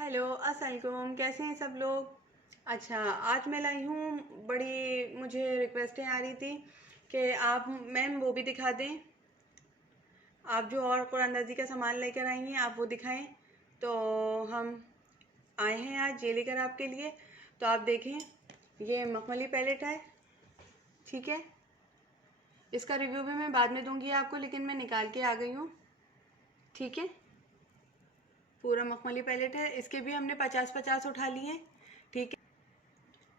Hello अस्सलाम वालेकुम, कैसे हैं सब लोग। अच्छा, आज मैं लाई हूँ, बड़ी मुझे रिक्वेस्टें आ रही थी कि आप मैम वो भी दिखा दें। आप जो और कुरानंदाजी का सामान लेकर आई हैं आप वो दिखाएं। तो हम आए हैं आज ये लेकर आपके लिए। तो आप देखें, ये मखमली पैलेट है, ठीक है। इसका रिव्यू भी मैं बाद में दूंगी आपको, लेकिन मैं निकाल के आ गई हूँ, ठीक है। पूरा मखमली पैलेट है, इसके भी हमने 50-50 उठा लिए, ठीक है।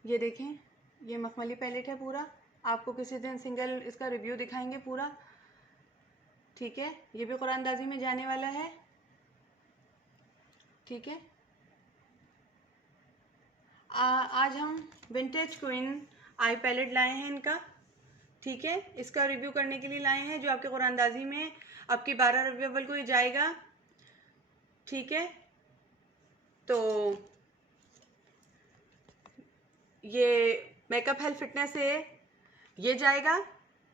ये देखें, ये मखमली पैलेट है पूरा। आपको किसी दिन सिंगल इसका रिव्यू दिखाएंगे पूरा, ठीक है। ये भी कुरानंदाजी में जाने वाला है, ठीक है। आज हम विंटेज क्वीन आई पैलेट लाए हैं इनका, ठीक है। इसका रिव्यू करने के लिए लाए हैं, जो आपके कुरानंदाजी में आपकी 12 रबीउल अव्वल को ही जाएगा, ठीक है। तो ये मेकअप हेल्थ फिटनेस से ये जाएगा,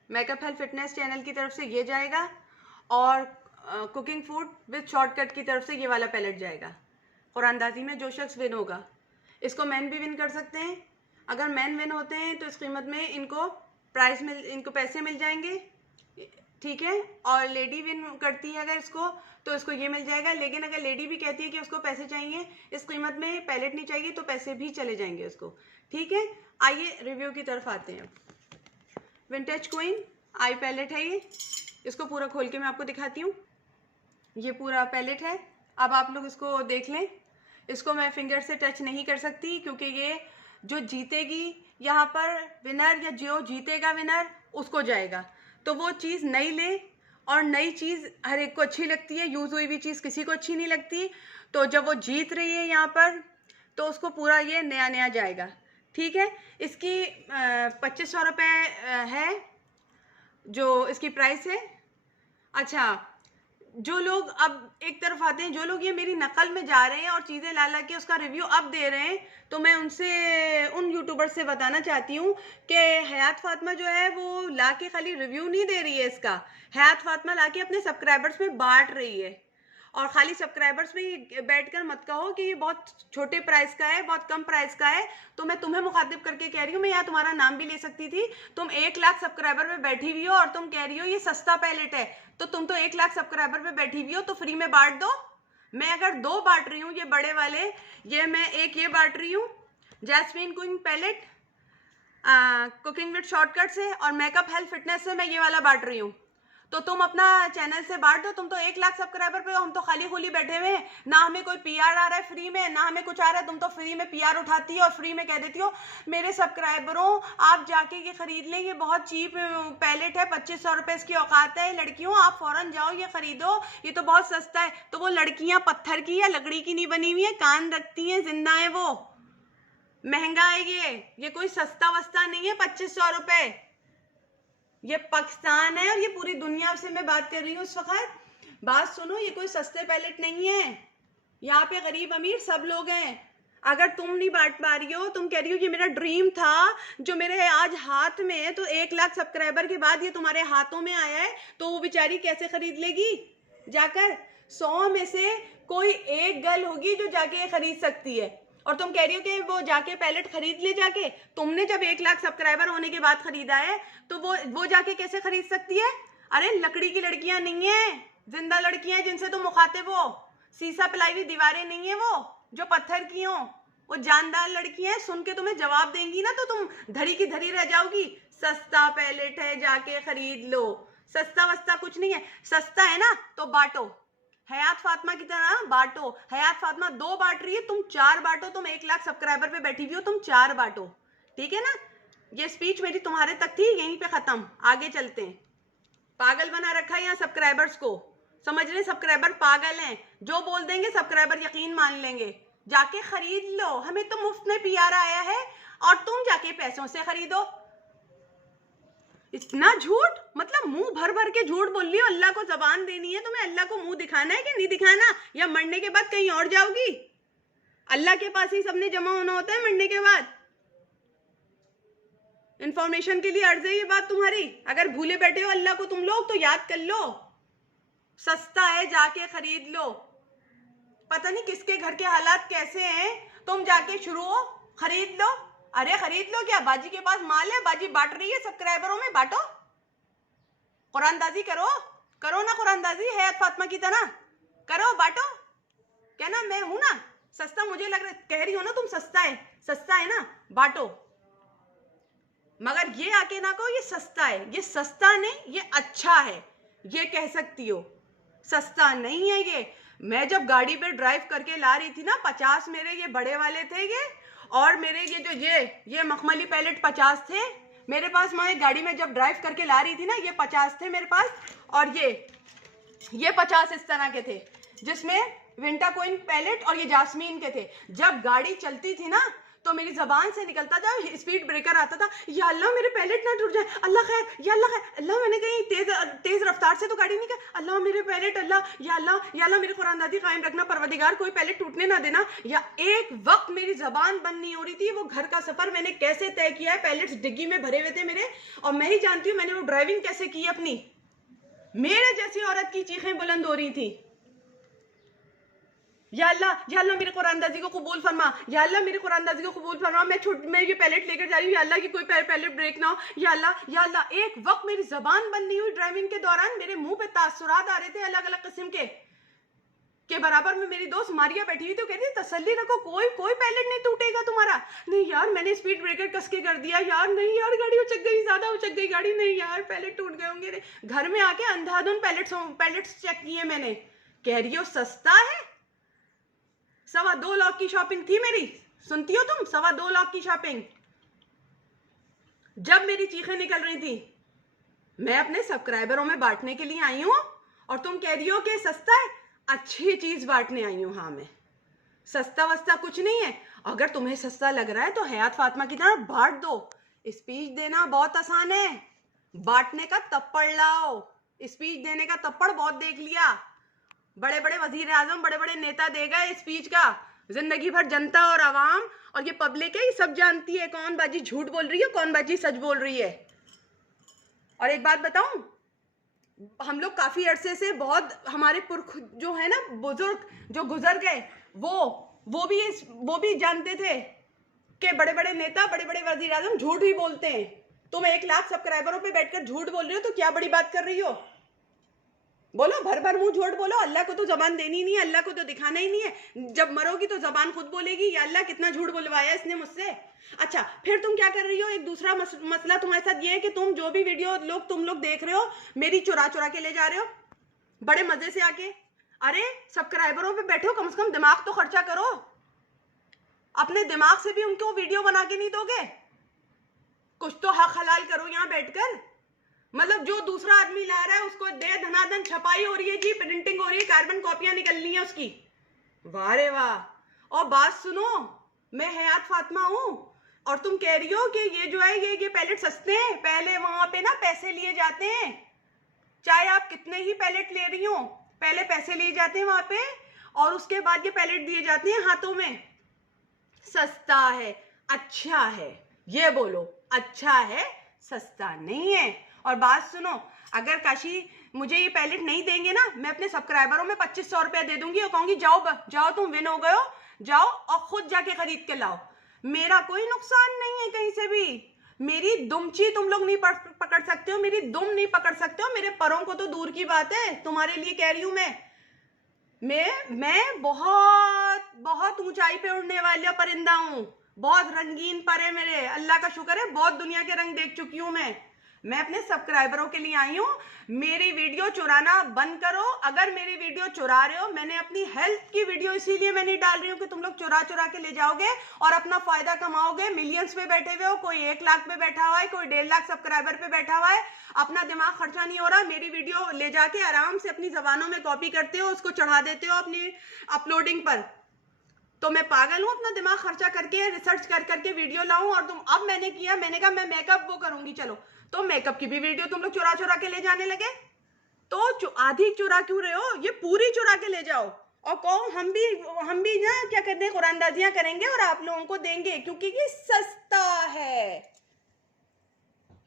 मेकअप हेल्थ फिटनेस चैनल की तरफ से ये जाएगा, और कुकिंग फूड विद शॉर्टकट की तरफ से ये वाला पैलेट जाएगा। कुरानंदाजी में जो शख्स विन होगा, इसको मैन भी विन कर सकते हैं। अगर मैन विन होते हैं तो इस कीमत में इनको इनको पैसे मिल जाएंगे, ठीक है। और लेडी विन करती है अगर इसको, तो इसको ये मिल जाएगा। लेकिन अगर लेडी भी कहती है कि उसको पैसे चाहिए, इस कीमत में पैलेट नहीं चाहिए, तो पैसे भी चले जाएंगे उसको, ठीक है। आइए रिव्यू की तरफ आते हैं। विंटेज क्वीन आई पैलेट है ये, इसको पूरा खोल के मैं आपको दिखाती हूँ। ये पूरा पैलेट है। अब आप लोग इसको देख लें। इसको मैं फिंगर से टच नहीं कर सकती, क्योंकि ये जो जीतेगी यहाँ पर विनर, या जो जीतेगा विनर उसको जाएगा। तो वो चीज़ नई ले, और नई चीज़ हर एक को अच्छी लगती है, यूज़ हुई भी चीज़ किसी को अच्छी नहीं लगती। तो जब वो जीत रही है यहाँ पर, तो उसको पूरा ये नया नया जाएगा, ठीक है। इसकी 2500 रुपये है जो इसकी प्राइस है। अच्छा, जो लोग अब एक तरफ आते हैं, जो लोग ये मेरी नकल में जा रहे हैं और चीज़ें ला ला के उसका रिव्यू अब दे रहे हैं, तो मैं उन यूट्यूबर से बताना चाहती हूँ कि हयात फातिमा जो है वो ला के खाली रिव्यू नहीं दे रही है इसका। हयात फातिमा ला के अपने सब्सक्राइबर्स में बांट रही है। और खाली सब्सक्राइबर्स में ही बैठकर मत कहो कि ये बहुत छोटे प्राइस का है, बहुत कम प्राइस का है। तो मैं तुम्हें मुखातिब करके कह रही हूँ, मैं यहाँ तुम्हारा नाम भी ले सकती थी। तुम 1 लाख सब्सक्राइबर में बैठी हुई हो और तुम कह रही हो ये सस्ता पैलेट है। तो तुम तो 1 लाख सब्सक्राइबर में बैठी हुई हो, तो फ्री में बांट दो। मैं अगर 2 बांट रही हूँ, ये बड़े वाले, ये मैं एक ये बांट रही हूँ Jasmine Queen Palate cooking with shortcut से, और मेकअप हेल्थ फिटनेस से मैं ये वाला बांट रही हूँ। तो तुम अपना चैनल से बांट दो। तुम तो 1 लाख सब्सक्राइबर पे हो, हम तो खाली खुली बैठे हुए हैं। ना हमें कोई पीआर आ रहा है फ्री में, ना हमें कुछ आ रहा है। तुम तो फ्री में पीआर उठाती हो और फ्री में कह देती हो मेरे सब्सक्राइबरों आप जाके ये खरीद लें, ये बहुत चीप पैलेट है, 2500 रुपये इसकी औकात है। लड़कियों आप फौरन जाओ ये खरीदो, ये तो बहुत सस्ता है। तो वो लड़कियां पत्थर की या लकड़ी की नहीं बनी हुई है, कान रखती हैं, जिंदा है, वो महंगा है ये कोई सस्ता वस्ता नहीं है 2500 रुपये। ये पाकिस्तान है और ये पूरी दुनिया से मैं बात कर रही हूँ इस वक्त। बात सुनो, ये कोई सस्ते पैलेट नहीं है। यहाँ पे गरीब अमीर सब लोग हैं। अगर तुम नहीं बांट पा रही हो, तुम कह रही हो ये मेरा ड्रीम था जो मेरे आज हाथ में है, तो 1 लाख सब्सक्राइबर के बाद ये तुम्हारे हाथों में आया है, तो वो बेचारी कैसे खरीद लेगी जाकर। 100 में से कोई एक गर्ल होगी जो जाके खरीद सकती है, और तुम कह रही हो कि वो जाके पैलेट खरीद ले जाके। तुमने जब 1 लाख सब्सक्राइबर होने के बाद खरीदा है, तो वो जाके कैसे खरीद सकती है। अरे लकड़ी की लड़कियां नहीं है, जिंदा लड़कियां जिनसे तुम मुखातिब हो। शीशा पिलाई हुई दीवारें नहीं है वो जो पत्थर की हो, वो जानदार लड़कियां हैं। सुन के तुम्हें जवाब देंगी ना तो तुम धरी की धरी रह जाओगी। सस्ता पैलेट है, जाके खरीद लो। सस्ता वस्ता कुछ नहीं है। सस्ता है ना तो बांटो, हयात फातिमा की तरह बांटो। हयात फातिमा 2 बांट रही है, तुम 4 बांटो। तुम 1 लाख सब्सक्राइबर पे बैठी हुई हो, तुम 4 बांटो, ठीक है ना। ये स्पीच मेरी तुम्हारे तक थी, यहीं पे खत्म। आगे चलते हैं। पागल बना रखा है यहाँ सब्सक्राइबर्स को, समझ रहे सब्सक्राइबर पागल हैं। जो बोल देंगे सब्सक्राइबर यकीन मान लेंगे। जाके खरीद लो, हमें तो मुफ्त में पीआर आया है और तुम जाके पैसों से खरीदो। इतना झूठ, मतलब मुंह भर भर के झूठ बोल रही हो। अल्लाह को जबान देनी है, तुम्हें अल्लाह को मुंह दिखाना है कि नहीं दिखाना, या मरने के बाद कहीं और जाओगी। अल्लाह के पास ही सबने जमा होना होता है मरने के बाद। इंफॉर्मेशन के लिए अर्ज है ये बात तुम्हारी। अगर भूले बैठे हो अल्लाह को तुम लोग, तो याद कर लो, सस्ता है, जाके खरीद लो। पता नहीं किसके घर के हालात कैसे हैं, तुम जाके शुरू हो, खरीद लो। अरे खरीद लो क्या, बाजी के पास माल है, बाजी बांट रही है सब्सक्राइबरों में, बांटो, कुरानदाजी करो, करो ना कुरानदाजी हयात फातिमा की तरह, करो, बांटो। क्या ना, मैं हूं ना सस्ता, मुझे लग रहा है, कह रही हो ना तुम सस्ता है, सस्ता है ना, बांटो। मगर ये आके ना कहो ये सस्ता है, ये सस्ता नहीं, ये अच्छा है, ये कह सकती हो, सस्ता नहीं है ये। मैं जब गाड़ी पे ड्राइव करके ला रही थी ना, 50 मेरे ये बड़े वाले थे ये, और मेरे ये जो ये मखमली पैलेट 50 थे मेरे पास। मैं गाड़ी में जब ड्राइव करके ला रही थी ना, ये 50 थे मेरे पास, और ये 50 इस तरह के थे, जिसमें विंटा कोइन पैलेट और ये जास्मीन के थे। जब गाड़ी चलती थी ना तो मेरी जबान से निकलता था, स्पीड ब्रेकर आता था, या अल्लाह मेरे पैलेट ना टूट जाए, अल्लाह खैर, या अल्लाह खैर, अल्लाह मैंने कहीं तेज रफ्तार से तो गाड़ी नहीं कर, अल्लाह मेरे पैलेट, अल्लाह, या अल्लाह मेरे कुरानदादी कायम रखना, परवरदिगार कोई पैलेट टूटने ना देना। या एक वक्त मेरी जबान बंद नहीं हो रही थी। वो घर का सफर मैंने कैसे तय किया है, पैलेट्स डिग्गी में भरे हुए थे मेरे, और मैं ही जानती हूँ मैंने वो ड्राइविंग कैसे की अपनी। मेरे जैसी औरत की चीखें बुलंद हो रही थी, या अल्लाह मेरे कुरानदाजी को कबूल फरमा, या अल्लाह मेरे कुरानदाजी को कबूल फरमा, मैं ये पैलेट लेकर जा रही हूँ, या अल्लाह की कोई पैलेट ब्रेक ना हो, या अल्लाह। एक वक्त मेरी जबान बंद नहीं हुई ड्राइविंग के दौरान, मेरे मुंह पे तासुरात आ रहे थे अलग अलग किस्म के बराबर में मेरी दोस्त मारिया बैठी हुई थी, तो कहती तसल्ली रखो, कोई पैलेट नहीं टूटेगा तुम्हारा। नहीं यार, मैंने स्पीड ब्रेकर कस के कर दिया यार, नहीं यार गाड़ी उचक गई, ज्यादा उचक गई गाड़ी, नहीं यार पैलेट टूट गए होंगे। घर में आके अंधाधुन पैलेट्स चेक किए मैंने। कह रही हो सस्ता है, 2.25 लाख की शॉपिंग थी मेरी, सुनती हो तुम, 2.25 लाख की शॉपिंग। जब मेरी चीखें निकल रही थी, मैं अपने सब्सक्राइबरों में बांटने के लिए आई हूं, और तुम कह रही हो कि सस्ता है। अच्छी चीज बांटने आई हूं, हाँ मैं, सस्ता वस्ता कुछ नहीं है। अगर तुम्हें सस्ता लग रहा है तो हयात फातिमा की तरह बांट दो। स्पीच देना बहुत आसान है, बांटने का तप्पड़ लाओ। स्पीच देने का तप्पड़ बहुत देख लिया, बड़े बड़े वजीर आजम, बड़े बड़े नेता दे गए स्पीच का, जिंदगी भर जनता और आवाम और ये पब्लिक है, ये सब जानती है कौन बाजी झूठ बोल रही है, कौन बाजी सच बोल रही है। और एक बात बताऊं, हम लोग काफी अरसे से, बहुत हमारे पुरख जो है ना, बुजुर्ग जो गुजर गए, वो भी जानते थे कि बड़े बड़े नेता, बड़े बड़े वजीर आजम झूठ ही बोलते हैं। तुम 1 लाख सब्सक्राइबरों पे बैठकर झूठ बोल रही हो, तो क्या बड़ी बात कर रही हो? बोलो, भर भर मुंह झूठ बोलो, अल्लाह को तो जबान देनी नहीं है, अल्लाह को तो दिखाना ही नहीं है। जब मरोगी तो जबान खुद बोलेगी, या अल्लाह कितना झूठ बोलवाया इसने मुझसे। अच्छा, फिर तुम क्या कर रही हो? एक दूसरा मसला तुम्हारे साथ ये है कि तुम जो भी वीडियो तुम लोग देख रहे हो, मेरी चुरा चुरा के ले जा रहे हो, बड़े मजे से आके। अरे सब्सक्राइबरों पे बैठो, कम से कम दिमाग तो खर्चा करो, अपने दिमाग से भी उनको वीडियो बना के नहीं दोगे? कुछ तो हक हलाल करो यहाँ बैठकर। मतलब जो दूसरा आदमी ला रहा है उसको दे, धनाधन छपाई हो रही है जी, प्रिंटिंग हो रही है, कार्बन कॉपियां निकल रही है उसकी, वाह रे वाह। और बात सुनो, मैं हयात फातिमा हूं, और तुम कह रही हो कि ये जो है ये पैलेट सस्ते हैं। पहले वहां पे ना पैसे लिए जाते हैं, चाहे आप कितने ही पैलेट ले रही हो, पहले पैसे लिए जाते हैं वहां पे, और उसके बाद ये पैलेट दिए जाते हैं हाथों में। सस्ता है, अच्छा है, ये बोलो, अच्छा है, सस्ता नहीं है। और बात सुनो, अगर काशी मुझे ये पैलेट नहीं देंगे ना, मैं अपने सब्सक्राइबरों में 2500 रुपया दे दूंगी और कहूंगी जाओ तुम विन हो गए हो, जाओ और खुद जाके खरीद के लाओ। मेरा कोई नुकसान नहीं है कहीं से भी। मेरी दुमची तुम लोग नहीं पकड़ सकते हो, मेरी दुम नहीं पकड़ सकते हो, मेरे परों को तो दूर की बात है, तुम्हारे लिए कह रही हूं मैं बहुत बहुत ऊंचाई पे उड़ने वाला परिंदा हूं, बहुत रंगीन पर है मेरे, अल्लाह का शुक्र है, बहुत दुनिया के रंग देख चुकी हूं मैं अपने सब्सक्राइबरों के लिए आई हूँ। मेरी वीडियो चुराना बंद करो। अगर मेरी वीडियो चुरा रहे हो, मैंने अपनी हेल्थ की वीडियो इसीलिए मैं नहीं डाल रही हूँ कि तुम लोग चुरा के ले जाओगे और अपना फायदा कमाओगे। मिलियंस पे बैठे हुए हो, कोई 1 लाख पे बैठा हुआ है, कोई 1.5 लाख सब्सक्राइबर पे बैठा हुआ है, अपना दिमाग खर्चा नहीं हो रहा। मेरी वीडियो ले जाके आराम से अपनी जबानों में कॉपी करते हो, उसको चढ़ा देते हो अपनी अपलोडिंग पर। तो मैं पागल हूँ अपना दिमाग खर्चा करके, रिसर्च करके वीडियो लाऊं, और तुम, अब मैंने कहा मैं मेकअप वो करूंगी, चलो तो मेकअप की भी वीडियो तुम लोग चुरा के ले जाने लगे। तो आधी चुरा क्यों रहे हो, ये पूरी चुरा के ले जाओ और कहो हम भी ना क्या कहते हैं, कुरानदाजियां करेंगे और आप लोगों को देंगे, क्योंकि ये सस्ता है।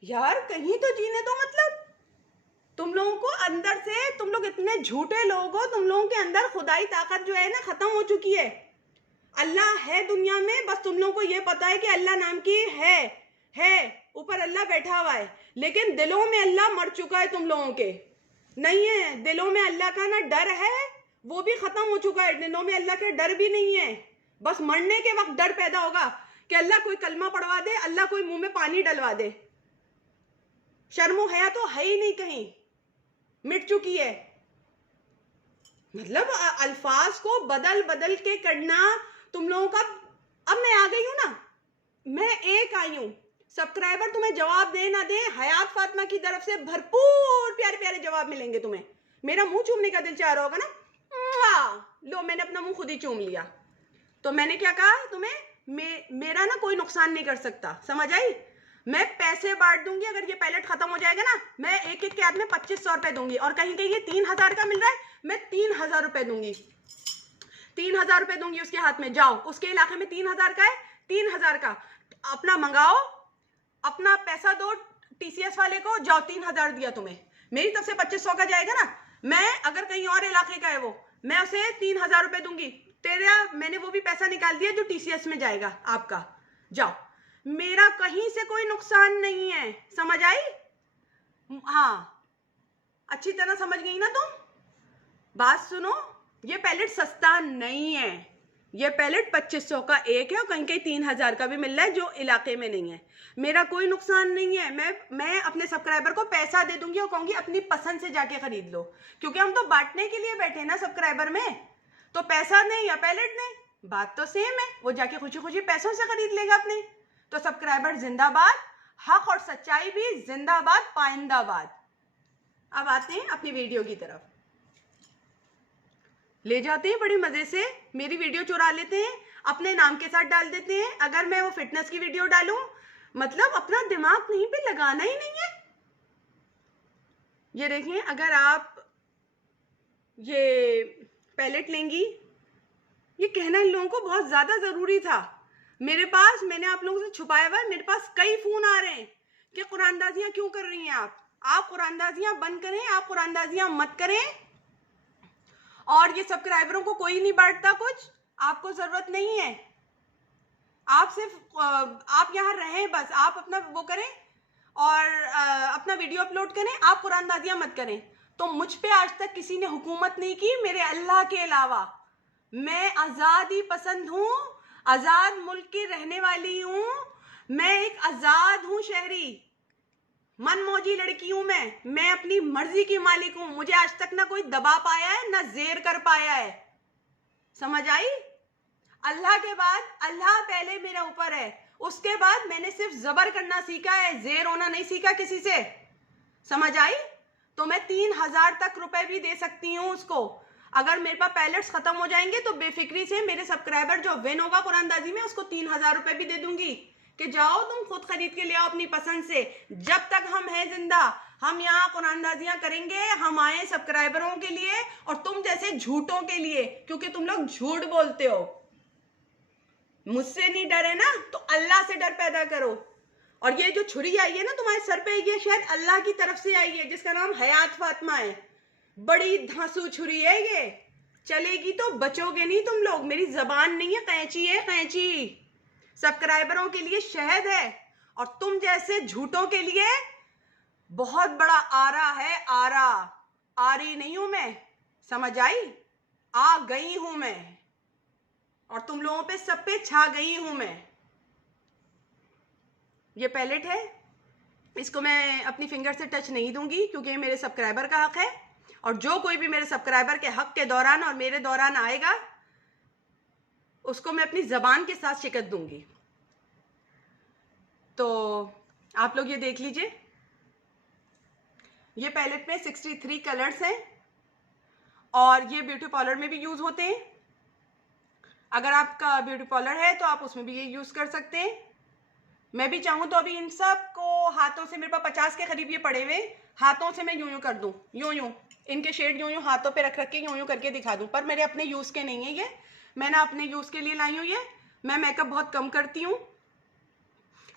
यार कहीं तो जीने दो, मतलब तुम लोगों को अंदर से, तुम लोग इतने झूठे लोग हो, तुम लोगों के अंदर खुदाई ताकत जो है ना खत्म हो चुकी है। अल्लाह है दुनिया में, बस तुम लोगों को ये पता है कि अल्लाह नाम की है, ऊपर अल्लाह बैठा हुआ है, लेकिन दिलों में अल्लाह मर चुका है तुम लोगों के, नहीं है। दिलों में अल्लाह का ना डर है, वो भी खत्म हो चुका है। दिलों में अल्लाह के डर भी नहीं है। बस मरने के वक्त डर पैदा होगा कि अल्लाह कोई कलमा पढ़वा दे, अल्लाह कोई मुंह में पानी डलवा दे। शर्मो हया तो है ही नहीं, कहीं मिट चुकी है। मतलब अल्फाज को बदल बदल के करना तुम लोगों का। अब मैं आ गई हूं ना, मैं एक आई हूं। सब्सक्राइबर तुम्हें जवाब दे ना दे, हयात फातिमा की तरफ से भरपूर प्यारे प्यारे जवाब मिलेंगे तुम्हें। मेरा मुंह चूमने का दिल चाह रहा होगा ना, लो मैंने अपना मुंह खुद ही चूम लिया। तो मैंने क्या कहा तुम्हें, मेरा ना कोई नुकसान नहीं कर सकता, समझ आई। मैं पैसे बांट दूंगी, अगर ये पैलेट खत्म हो जाएगा ना, मैं एक एक के हाथ में 2500 रुपए दूंगी। और कहीं कहीं ये 3000 का मिल रहा है, मैं 3000 रुपए दूंगी, 3000 रुपए दूंगी उसके हाथ में। जाओ, उसके इलाके में 3000 का है, 3000 का अपना मंगाओ, अपना पैसा दो टीसीएस वाले को, जाओ 3000 दिया तुम्हें, मेरी तरफ से 2500 का जाएगा ना। मैं अगर कहीं और इलाके का है वो, मैं उसे 3000 रुपए दूंगी। तेरा मैंने वो भी पैसा निकाल दिया जो टीसीएस में जाएगा आपका। जाओ, मेरा कहीं से कोई नुकसान नहीं है, समझ आई। हाँ, अच्छी तरह समझ गई ना तुम। बात सुनो, ये पैलेट सस्ता नहीं है, ये पैलेट 2500 का एक है, और कहीं कहीं 3000 का भी मिल रहा है जो इलाके में नहीं है। मेरा कोई नुकसान नहीं है। मैं अपने सब्सक्राइबर को पैसा दे दूंगी और कहूंगी अपनी पसंद से जाके खरीद लो, क्योंकि हम तो बांटने के लिए बैठे ना सब्सक्राइबर में। तो पैसा नहीं या पैलेट नहीं, बात तो सेम है। वो जाके खुशी खुशी पैसों से खरीद लेगा अपने। तो सब्सक्राइबर जिंदाबाद, हक और सच्चाई भी जिंदाबाद, पाइंदाबाद। अब आते हैं अपनी वीडियो की तरफ। ले जाते हैं बड़े मजे से, मेरी वीडियो चुरा लेते हैं, अपने नाम के साथ डाल देते हैं। अगर मैं वो फिटनेस की वीडियो डालूं, मतलब अपना दिमाग कहीं पे लगाना ही नहीं है। ये देखिए, अगर आप ये पैलेट लेंगी, ये कहना इन लोगों को बहुत ज्यादा जरूरी था। मेरे पास, मैंने आप लोगों से छुपाया हुआ है, मेरे पास कई फोन आ रहे हैं कि कुरानदाजियां क्यों कर रही हैं आप कुरानदाजियां बंद करें, आप कुरानदाजियां मत करें। और ये सब्सक्राइबरों को कोई नहीं बांटता कुछ, आपको जरूरत नहीं है। आप सिर्फ आप यहाँ रहें, बस आप अपना वो करें और अपना वीडियो अपलोड करें, आप कुरानदाजियां मत करें। तो मुझ पे आज तक किसी ने हुकूमत नहीं की मेरे अल्लाह के अलावा। मैं आज़ादी पसंद हूँ, आज़ाद मुल्क की रहने वाली हूँ, मैं एक आज़ाद हूँ शहरी, मनमौजी लड़की हूँ। मैं अपनी मर्जी की मालिक हूँ। मुझे आज तक ना कोई दबा पाया है, ना जेर कर पाया है, समझ आई। अल्लाह के बाद, अल्लाह पहले मेरे ऊपर है, उसके बाद मैंने सिर्फ जबर करना सीखा है, जेर होना नहीं सीखा किसी से, समझ आई। तो मैं 3000 तक रुपए भी दे सकती हूँ उसको। अगर मेरे पास पैलेट्स खत्म हो जाएंगे तो बेफिक्री से मेरे सब्सक्राइबर जो विन होगा कुरानदाजी में, उसको 3000 रुपए भी दे दूंगी कि जाओ तुम खुद खरीद के ले आओ अपनी पसंद से। जब तक हम हैं जिंदा, हम यहाँ कुरानदाजियां करेंगे। हम आए सब्सक्राइबरों के लिए और तुम जैसे झूठों के लिए, क्योंकि तुम लोग झूठ बोलते हो। मुझसे नहीं डरे ना, तो अल्लाह से डर पैदा करो। और ये जो छुरी आई है ना तुम्हारे सर पे, ये शायद अल्लाह की तरफ से आई है, जिसका नाम हयात फातिमा है। बड़ी धांसू छुरी है ये, चलेगी तो बचोगे नहीं तुम लोग। मेरी जबान नहीं है, कैंची है, कैंची। सब्सक्राइबरों के लिए शहद है, और तुम जैसे झूठों के लिए बहुत बड़ा आरा है, आरा। आरी नहीं हूं मैं, समझ आई। आ गई हूं मैं, और तुम लोगों पे सब पे छा गई हूं मैं। ये पैलेट है, इसको मैं अपनी फिंगर से टच नहीं दूंगी, क्योंकि ये मेरे सब्सक्राइबर का हक है। और जो कोई भी मेरे सब्सक्राइबर के हक के दौरान और मेरे दौरान आएगा, उसको मैं अपनी जबान के साथ शिकत दूंगी। तो आप लोग ये देख लीजिए, ये पैलेट में 63 कलर्स हैं, और ये ब्यूटी पार्लर में भी यूज होते हैं। अगर आपका ब्यूटी पार्लर है तो आप उसमें भी ये यूज कर सकते हैं। मैं भी चाहूँ तो अभी इन सब को हाथों से, मेरे पास 50 के करीब ये पड़े हुए, हाथों से मैं यूं यूं कर दूं, यूं यूं इनके शेड यूं यूं हाथों पे रख रख के यूं यूं करके दिखा दूं। पर मेरे अपने यूज के नहीं है ये, मैं ना अपने यूज के लिए लाई हूँ ये। मैं मेकअप बहुत कम करती हूँ,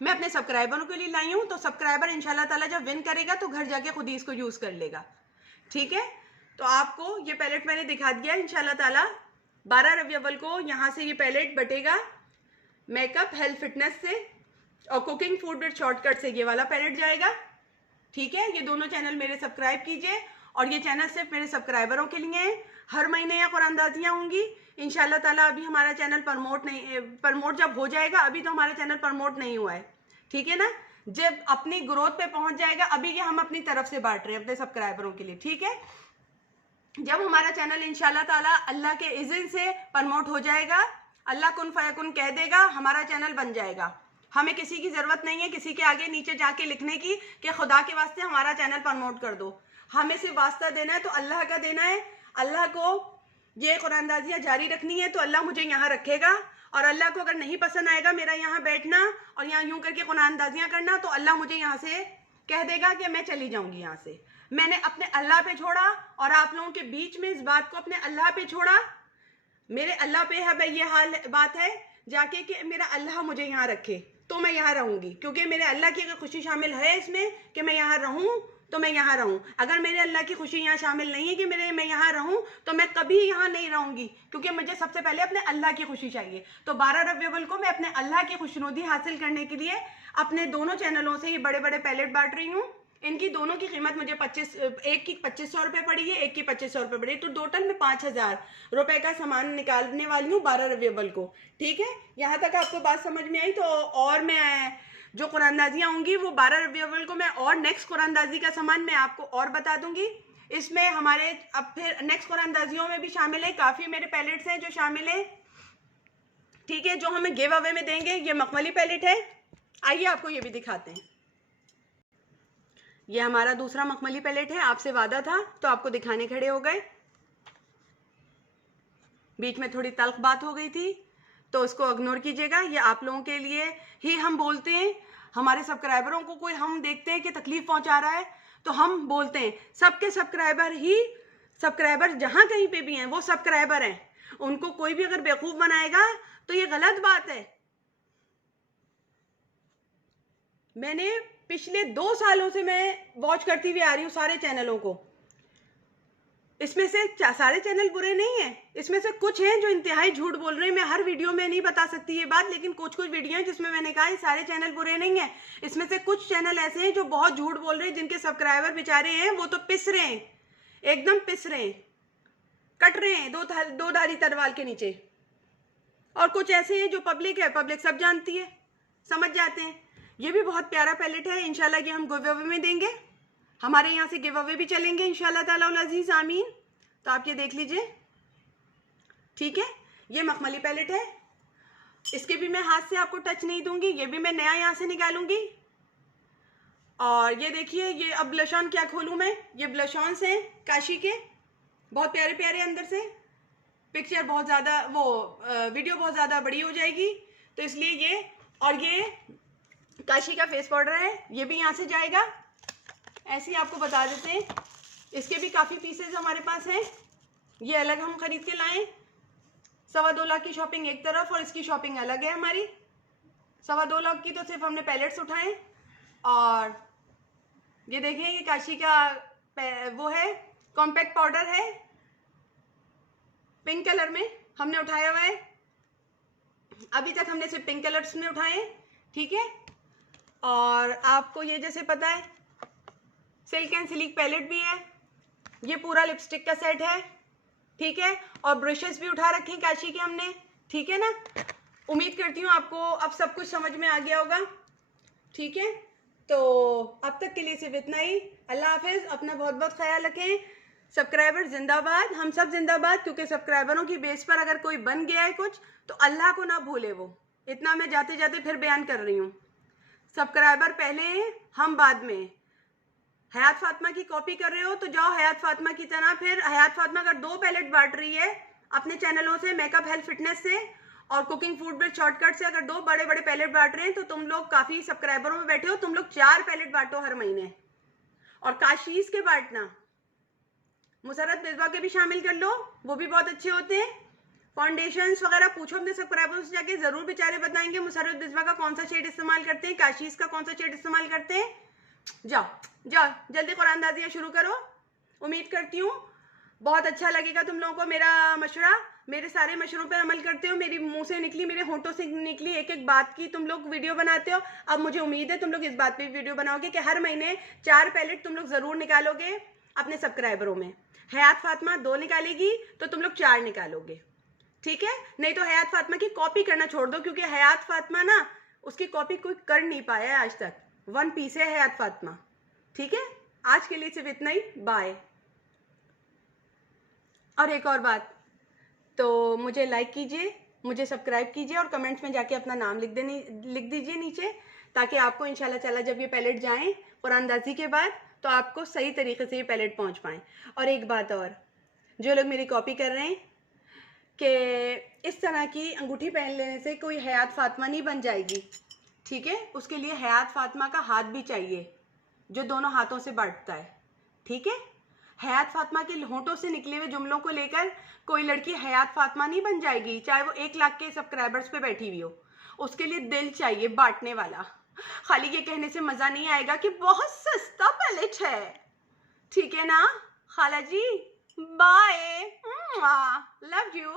मैं अपने सब्सक्राइबरों के लिए लाई हूँ, तो सब्सक्राइबर इंशाल्लाह ताला जब विन करेगा तो घर जाके खुद ही इसको यूज़ कर लेगा। ठीक है, तो आपको ये पैलेट मैंने दिखा दिया। इंशाल्लाह ताला 12 रबी अव्वल को यहाँ से ये पैलेट बटेगा मेकअप हेल्थ फिटनेस से, और कुकिंग फूड विद शॉर्टकट से ये वाला पैलेट जाएगा। ठीक है, ये दोनों चैनल मेरे सब्सक्राइब कीजिए, और ये चैनल सिर्फ मेरे सब्सक्राइबरों के लिए है। हर महीने यहाँ कुरानदाजियाँ होंगी इंशाल्लाह ताला। अभी हमारा चैनल प्रमोट जब हो जाएगा, अभी तो हमारा चैनल प्रमोट नहीं हुआ है, ठीक है ना। जब अपनी ग्रोथ पे पहुंच जाएगा, अभी ये हम अपनी तरफ से बांट रहे हैं अपने सब्सक्राइबरों के लिए, ठीक है। जब हमारा चैनल इंशाल्लाह ताला अल्लाह के इज़्न से प्रमोट हो जाएगा, अल्लाह कुन फयकुन कह देगा, हमारा चैनल बन जाएगा। हमें किसी की ज़रूरत नहीं है किसी के आगे नीचे जाके लिखने की कि खुदा के वास्ते हमारा चैनल प्रमोट कर दो। हमें सिर्फ वास्ता देना है तो अल्लाह का देना है। अल्लाह को ये कुरानदाजियाँ जारी रखनी है तो अल्लाह मुझे यहाँ रखेगा, और अल्लाह को अगर नहीं पसंद आएगा मेरा यहाँ बैठना और यहाँ यूं करके कुरानदाजियाँ करना, तो अल्लाह मुझे यहाँ से कह देगा कि मैं चली जाऊँगी यहाँ से। मैंने अपने अल्लाह पे छोड़ा, और आप लोगों के बीच में इस बात को अपने अल्लाह पे छोड़ा। मेरे अल्लाह पे है भाई ये हाल बात है जाके कि मेरा अल्लाह मुझे यहाँ रखे तो मैं यहाँ रहूँगी, क्योंकि मेरे अल्लाह की अगर खुशी शामिल है इसमें कि मैं यहाँ रहूँ तो मैं यहाँ रहूँ। अगर मेरे अल्लाह की खुशी यहाँ शामिल नहीं है कि मैं यहाँ रहूँ, तो मैं कभी यहाँ नहीं रहूँगी, क्योंकि मुझे सबसे पहले अपने अल्लाह की खुशी चाहिए। तो 12 रबी अव्वल को मैं अपने अल्लाह की खुशनुदी हासिल करने के लिए अपने दोनों चैनलों से ये बड़े बड़े पैलेट बांट रही हूँ। इनकी दोनों की कीमत मुझे एक की 2500 रुपये पड़ी है, एक की 2500 रुपये पड़ी है, तो टोटल में 5000 रुपये का सामान निकालने वाली हूँ 12 रबी अव्वल को। ठीक है, यहाँ तक आपको बात समझ में आई। तो और मैं जो कुरानदाजियाँ होंगी वो 12 रबी अव्वल को मैं और नेक्स्ट कुरानदाजी का सामान मैं आपको और बता दूंगी। इसमें हमारे अब फिर नेक्स्ट कुरानदाजियों में भी शामिल है, काफ़ी मेरे पैलेट्स हैं जो शामिल हैं। ठीक है, जो हमें गिव अवे में देंगे ये मखमली पैलेट है। आइए आपको ये भी दिखाते हैं। ये हमारा दूसरा मखमली पैलेट है। आपसे वादा था तो आपको दिखाने खड़े हो गए। बीच में थोड़ी तल्ख बात हो गई थी तो उसको इग्नोर कीजिएगा। ये आप लोगों के लिए ही हम बोलते हैं। हमारे सब्सक्राइबरों को कोई हम देखते हैं कि तकलीफ पहुंचा रहा है तो हम बोलते हैं। सबके सब्सक्राइबर जहां कहीं पे भी हैं वो सब्सक्राइबर हैं। उनको कोई भी अगर बेवकूफ़ बनाएगा तो ये गलत बात है। मैंने पिछले 2 सालों से मैं वॉच करती हुई आ रही हूँ सारे चैनलों को। इसमें से सारे चैनल बुरे नहीं हैं, इसमें से कुछ हैं जो इंतहाई झूठ बोल रहे हैं। मैं हर वीडियो में नहीं बता सकती ये बात, लेकिन कुछ वीडियो हैं जिसमें मैंने कहा सारे चैनल बुरे नहीं हैं। इसमें से कुछ चैनल ऐसे हैं जो बहुत झूठ बोल रहे हैं, जिनके सब्सक्राइबर बेचारे हैं वो तो पिस रहे हैं, एकदम पिस रहे हैं, कट रहे हैं दो धारी तलवार के नीचे। और कुछ ऐसे हैं जो पब्लिक है, पब्लिक सब जानती है, समझ जाते हैं। ये भी बहुत प्यारा पैलेट है। इंशाल्लाह कि हम गिव अवे में देंगे। हमारे यहाँ से गिव अवे भी चलेंगे इंशाल्लाह ताला उल अजीज आमीन। तो आप ये देख लीजिए। ठीक है, ये मखमली पैलेट है। इसके भी मैं हाथ से आपको टच नहीं दूंगी, ये भी मैं नया यहाँ से निकालूंगी। और ये देखिए, ये अब ब्लश ऑन क्या खोलूँ मैं। ये ब्लश ऑन्स हैं काशी के, बहुत प्यारे प्यारे अंदर से। पिक्चर बहुत ज़्यादा वीडियो बहुत ज़्यादा बड़ी हो जाएगी तो इसलिए ये। और ये काशी का फेस पाउडर है, ये भी यहाँ से जाएगा। ऐसे ही आपको बता देते हैं, इसके भी काफ़ी पीसेज हमारे पास हैं। ये अलग हम खरीद के लाएं। 2.25 लाख की शॉपिंग एक तरफ और इसकी शॉपिंग अलग है हमारी। 2.25 लाख की तो सिर्फ हमने पैलेट्स उठाए। और ये देखें, ये काशी का वो है कॉम्पैक्ट पाउडर है, पिंक कलर में हमने उठाया हुआ है। अभी तक हमने सिर्फ पिंक कलर्स में उठाए। ठीक है, और आपको ये जैसे पता है सिल्क एंड सिल्क पैलेट भी है। ये पूरा लिपस्टिक का सेट है। ठीक है, और ब्रशेस भी उठा रखे हैं काशी के हमने। ठीक है ना, उम्मीद करती हूँ आपको अब सब कुछ समझ में आ गया होगा। ठीक है, तो अब तक के लिए सिर्फ इतना ही। अल्लाह हाफिज़, अपना बहुत बहुत ख्याल रखें। सब्सक्राइबर जिंदाबाद, हम सब जिंदाबाद, क्योंकि सब्सक्राइबरों की बेस पर अगर कोई बन गया है कुछ तो अल्लाह को ना भूले। वो इतना मैं जाते जाते फिर बयान कर रही हूँ। सब्सक्राइबर पहले हैं, हम बाद में। हयात फातिमा की कॉपी कर रहे हो तो जाओ हयात फातिमा की तरह। फिर हयात फातिमा अगर 2 पैलेट बांट रही है अपने चैनलों से, मेकअप हेल्थ फिटनेस से और कुकिंग फूड विद शॉर्टकट से, अगर 2 बड़े बड़े पैलेट बांट रहे हैं तो तुम लोग काफ़ी सब्सक्राइबरों में बैठे हो। तुम लोग 4 पैलेट बांटो हर महीने। और काशीज के बांटना, मुसरत बिजवा के भी शामिल कर लो, वो भी बहुत अच्छे होते हैं। फाउंडेशंस वगैरह पूछो अपने सब्सक्राइबर्स से जाके, जरूर बेचारे बताएंगे मुसर्रत बिस्वा का कौन सा शेड इस्तेमाल करते हैं, काशीज का कौन सा शेड इस्तेमाल करते हैं। जाओ जाओ जल्दी कुरानदाजियाँ शुरू करो। उम्मीद करती हूँ बहुत अच्छा लगेगा तुम लोगों को मेरा मशवरा। मेरे सारे मशवरों पे अमल करते हो, मेरी मुंह से निकली, मेरे होंठों से निकली एक एक बात की तुम लोग वीडियो बनाते हो। अब मुझे उम्मीद है तुम लोग इस बात पे वीडियो बनाओगे कि हर महीने 4 पैलेट तुम लोग जरूर निकालोगे अपने सब्सक्राइबरों में। हयात फातिमा 2 निकालेगी तो तुम लोग 4 निकालोगे, ठीक है। नहीं तो हयात फातिमा की कॉपी करना छोड़ दो, क्योंकि हयात फातिमा ना उसकी कॉपी कोई कर नहीं पाया है आज तक। 1 पीस है हयात फातिमा, ठीक है। आज के लिए सिर्फ इतना ही, बाय। और एक और बात, तो मुझे लाइक कीजिए, मुझे सब्सक्राइब कीजिए और कमेंट्स में जाके अपना नाम लिख दीजिए नीचे, ताकि आपको इंशाल्लाह ताला जब ये पैलेट जाएं कुरानदाजी के बाद तो आपको सही तरीके से ये पैलेट पहुंच पाएँ। और एक बात और, जो लोग मेरी कॉपी कर रहे हैं कि इस तरह की अंगूठी पहन लेने से कोई हयात फातिमा नहीं बन जाएगी, ठीक है। उसके लिए हयात फातिमा का हाथ भी चाहिए जो दोनों हाथों से बढ़ता है, ठीक है। हयात फातिमा के होंठों से निकले हुए जुमलों को लेकर कोई लड़की हयात फातिमा नहीं बन जाएगी, चाहे वो 1 लाख के सब्सक्राइबर्स पे बैठी हुई हो। उसके लिए दिल चाहिए बांटने वाला। खाली ये कहने से मजा नहीं आएगा कि बहुत सस्ता पैलेट है, ठीक है ना। खाला जी बाय, लव यू।